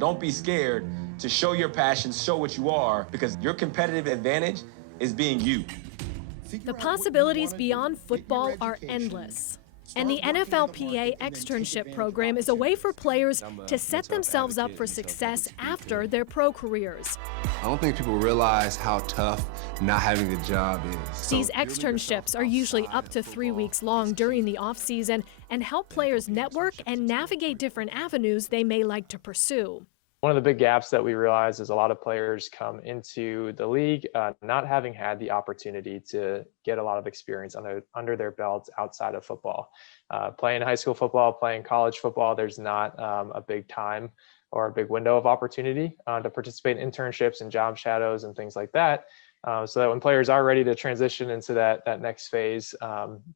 Don't be scared to show your passions, show what you are, because your competitive advantage is being you. The possibilities beyond football are endless. And the NFLPA Externship Program is a way for players to set themselves up for success after their pro careers. I don't think people realize how tough not having a job is. These externships are usually up to 3 weeks long during the off-season and help players network and navigate different avenues they may like to pursue. One of the big gaps that we realize is a lot of players come into the league not having had the opportunity to get a lot of experience under their belts outside of football. Playing high school football, playing college football, there's not a big time or a big window of opportunity to participate in internships and job shadows and things like that. So that when players are ready to transition into that next phase,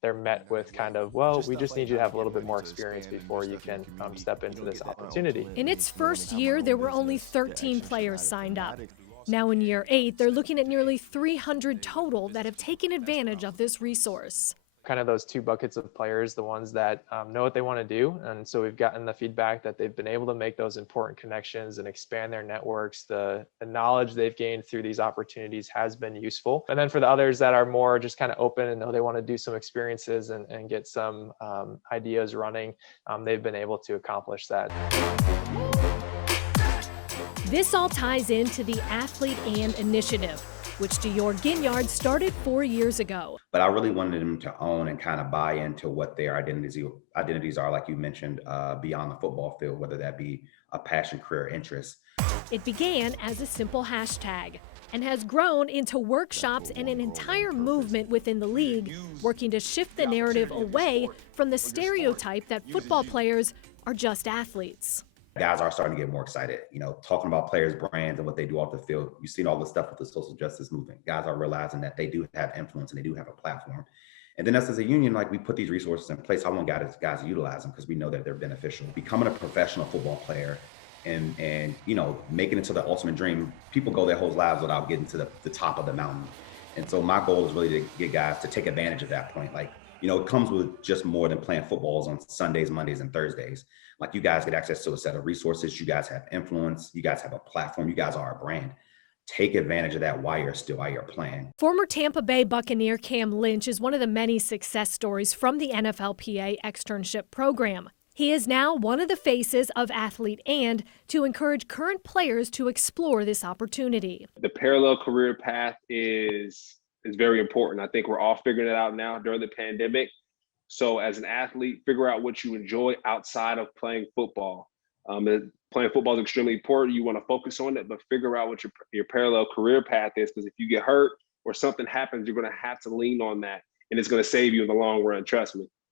they're met with kind of, well, we just need you to have a little bit more experience before you can step into this opportunity. In its first year, there were only 13 players signed up. Now in year 8, they're looking at nearly 300 total that have taken advantage of this resource. Kind of those two buckets of players, the ones that know what they want to do. And so we've gotten the feedback that they've been able to make those important connections and expand their networks. The knowledge they've gained through these opportunities has been useful. And then for the others that are more just kind of open and know they want to do some experiences and get some ideas running, they've been able to accomplish that. This all ties into the Athlete and Initiative, which Dior Ginyard started 4 years ago. But I really wanted them to own and kind of buy into what their identities are, like you mentioned, beyond the football field, whether that be a passion, career, interest. It began as a simple hashtag and has grown into workshops and an entire movement within the league, working to shift the narrative away from the stereotype that football players are just athletes. Guys are starting to get more excited, talking about players' brands and what they do off the field. You've seen all the stuff with the social justice movement. Guys are realizing that they do have influence and they do have a platform. And then us as a union, we put these resources in place. I want guys to utilize them because we know that they're beneficial. Becoming a professional football player and making it to the ultimate dream, people go their whole lives without getting to the top of the mountain. And so my goal is really to get guys to take advantage of that point. It comes with just more than playing footballs on Sundays, Mondays, and Thursdays. You guys get access to a set of resources. You guys have influence. You guys have a platform. You guys are a brand. Take advantage of that while you're playing. Former Tampa Bay Buccaneer Cam Lynch is one of the many success stories from the NFLPA Externship Program. He is now one of the faces of Athlete and to encourage current players to explore this opportunity. The parallel career path is very important. I think we're all figuring it out now during the pandemic. So as an athlete, figure out what you enjoy outside of playing football. Playing football is extremely important. You want to focus on it, but figure out what your parallel career path is, because if you get hurt or something happens, you're going to have to lean on that, and it's going to save you in the long run. Trust me.